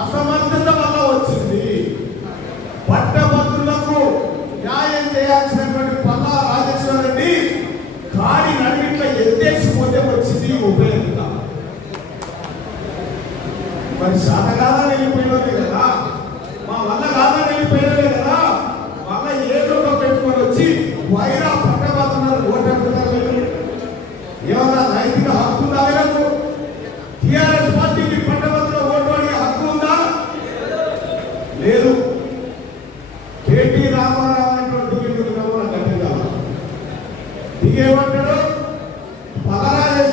అసమర్థత వల్ల వచ్చింది. పట్టభద్రులకు న్యాయం చేయాల్సినటువంటి పల్లా రాజేశ్వర రెడ్డి కాడి నడిగిట్ల ఎత్తేసిపోతే వచ్చింది ఉపయోగిత మరి శాతకాలం వెళ్ళిపోయినదే కదా. మా వల్ల కాదని వెళ్ళిపోయినదే కదా. మళ్ళా ఏదో ఒక పెట్టుకొని వచ్చి వైరా పట్టభద్రులను ఓటెడుతున్నారు ఏమన్నా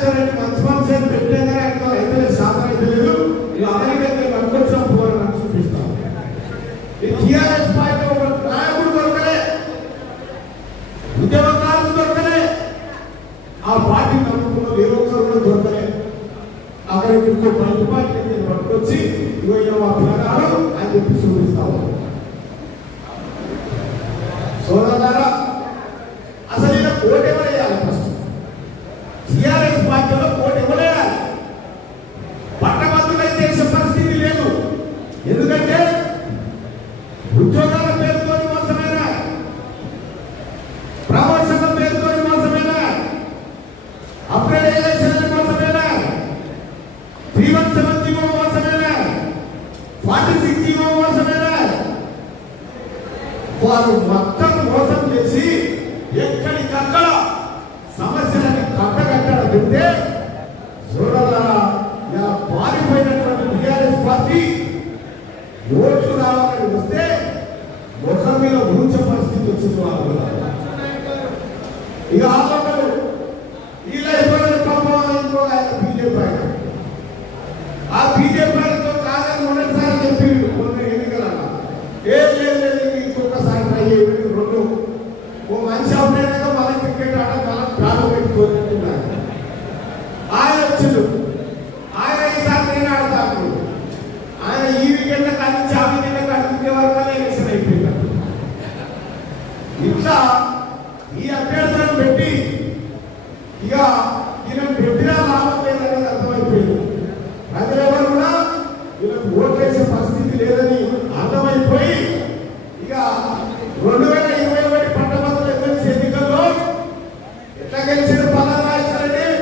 పదరాజేశ్వరరెడ్డి మంచి మనిషి లేదు. ఇక అమెరికా కనుకొచ్చిన పోరాటం చూపిస్తాం. ఈ టిఆర్ఎస్ పార్టీ ఒక నాయకుడు దొరకలే. ఉద్యమకారులు దొరకలే. ఆ పార్టీ నమ్ముకున్న కూడా దొరకలే. ఇంకో పార్టీ నేను పట్టుకొచ్చి మా పిల్లగాడు అని చెప్పి చూపిస్తాము. సోదరులారా అసలు ఈయన టిఆర్ఎస్ పార్టీలో కోటి ఎవరేయాలి పట్టభద్రులై చేసే పరిస్థితి లేదు. ఎందుకంటే ఉద్యోగాల పేరుతో మోసమైన? ప్రమోషన్ల పేరుతో మోసమైన? అప్గ్రేడేషన్ మోసమైన? త్రీ వన్ సెవెన్ జీవో మోసమైన? ఫార్టీ సిక్స్ జీవో మోసమైన? వారు మొత్తం కట్టకట్టడం చూడాలా ఇలా పారిపోయినటువంటి టిఆర్ఎస్ పార్టీ ఓట్లు రావాలని వస్తే ముఖం మీద ఉంచే పరిస్థితి వచ్చింది వాళ్ళు ఇక ఆపక్కలు వీళ్ళ అయిపోయిన పాపం ఆయన బీజేపీ ఆయన. ఆ బీజేపీ ఆయనతో కాదని మొదటిసారి చెప్పి మొన్న ఎన్నికల ఏం లేదు లేదు ఇంకొకసారి ట్రై చేయండి రెండు. ఓ మనిషి అవుతాయినాక మళ్ళీ క్రికెట్ ఆడ ఈ కానీ ఆ వీకెండ్ కానీ ఎలక్షన్ అయిపోయింది? ఇట్లా ఈ అభ్యర్థన పెట్టి ఇక ఈయన పెట్టినా లాభం లేదనేది అర్థమైపోయింది. ప్రజలెవరు కూడా వీళ్ళకి ఓట్లేసే పరిస్థితి లేదని అర్థమైపోయి ఇక రెండు వేల